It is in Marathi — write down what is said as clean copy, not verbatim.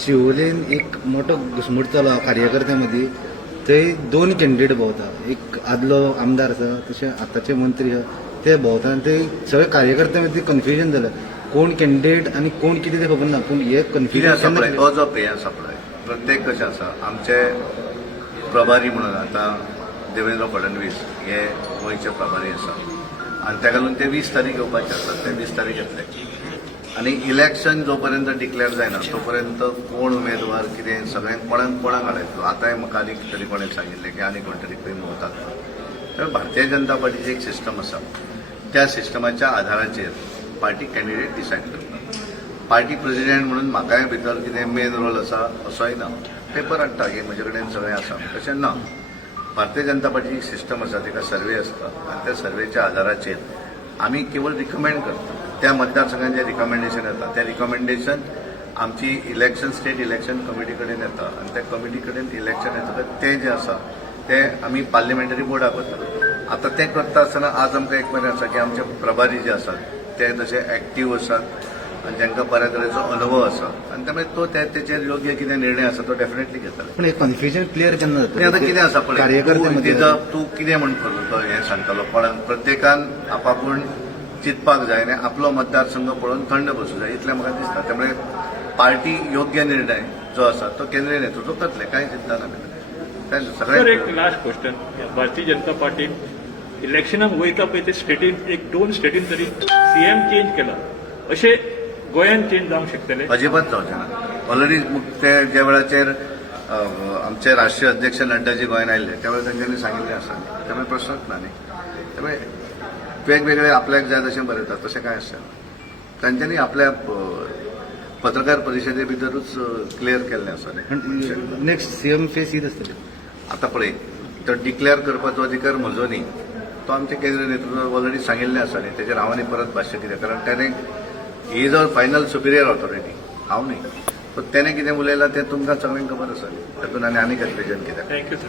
शिवोलेन एक मोठो घुसमट चालू कार्यकर्त्यांमध्ये थंय 2 कॅन्डिडेट भोंवता. एक आदलो आमदार आसा तशें आतांचे मंत्री आसा ते भोंवता आनी ते सगळे कार्यकर्त्यां मदीं कन्फ्युजन जालां. कोण कॅन्डिडेट आनी कोण कितें तें खबर ना. पूण हे कन्फ्युजन हो जो पेय सप्लाय प्रत्येक कशें आसा आमचे प्रभारी म्हणून आता देवेंद्र फडणवीस हे गोंयचे प्रभारी आसा आनी ताका लागून ते 20 तारीख येवपाचे आसात. ते 20 तारीख येतले आनी इलेक्शन जोपर्यंत डिक्लेअर जायना तोपर्यंत कोण उमेदवार कितें सगळ्यांक कोणाक हाडयतलो. आतांय म्हाका आनी तरी कोणें सांगिल्लें की आनी कोण तरी खंय भोंवतात. तर भारतीय जनता पार्टीची एक सिस्टम आसा. त्या सिस्टमाच्या आधाराचेर पार्टी कॅन्डिडेट डिसायड करता. पार्टी प्रेसिडेंट म्हणून म्हाकाय भितर कितें मेन रोल आसा असोय ना. पेपर हाडटा की म्हजे कडेन सगळें आसा तशें ना. भारतीय जनता पार्टीची एक सिस्टम आसा तिका सर्वे आसता आनी त्या सर्वेच्या आधाराचेर आमी केवळ रिकमेंड करता. त्या मतदारसंघात जे रिकमेंडेशन येता ते रिकमेंडेशन आमची इलेक्शन स्टेट इलेक्शन कमिटी कडेन येता आनी त्या कमिटी कडेन इलेक्शन येतकच ते जे आसा ते आमी पार्लिमेंटरी बोर्डाक वता. आतां ते करता आसतना आज आमकां एक बरें आसा की आमचे प्रभारी जे आसात ते तशे एक्टीव आसात आनी तांकां बऱ्या तरेचो अनुभव आसा आनी त्यामुळे तो तेचेर योग्य कितें निर्णय आसा तो डेफिनेटली घेतलो. पूण हे कन्फ्युजन क्लियर केन्ना जाता. आतां कितें आसा पळय कार्यकर्ते तूं कितें म्हण तो हें सांगतालो कोणाक प्रत्येकान आपापूण चिंतपाक जाय आनी आपलो मतदारसंघ पळोवन थंड बसूं जाय इतलें म्हाका दिसता. त्यामुळे पार्टी योग्य निर्णय जो आसा तो केंद्रीय नेतृत्व करतले कांय चिंता ना. सगळ्यांक एक लास्ट क्वेश्चन. भारतीय जनता पार्टीन इलेक्शनाक वयता पळय ते स्टेटीन 1-2 स्टेटीन तरी सीएम चेंज केला. अशें गोंयांत चेंज जावंक शकतले? अजिबात जावचें ना. ऑलरेडी ते ज्या वेळाचेर आमचे राष्ट्रीय अध्यक्ष नड्डाजी गोंयांत आयिल्ले त्या वेळार तांच्यांनी सांगिल्लें आसा. त्यामुळे प्रश्नच ना न्ही. त्यामुळे वेगवेगळे आपल्याक जाय तशें बरयतात तशें कांय आसना. तांच्यांनी आपल्या पत्रकार परिशदे भितरूच क्लियर केल्लें आसा न्ही. नेक्स्ट सीएम फेस हीच आसतली. आतां पळय तो डिक्लेअर करपाचो अधिकार म्हजो न्ही. तो आमचे केंद्रीय नेतृत्वाक ऑलरेडी सांगिल्लें आसा न्ही. तेजेर हांव आनी परत भाश्य कितें कारण त्याने he is a final Superior authority हांव न्ही. सो तेणे कितें उलयलां तें तुमकां सगळ्यांक खबर आसा न्ही. तातूंत आनी कन्फ्युजन कितें. Thank you sir.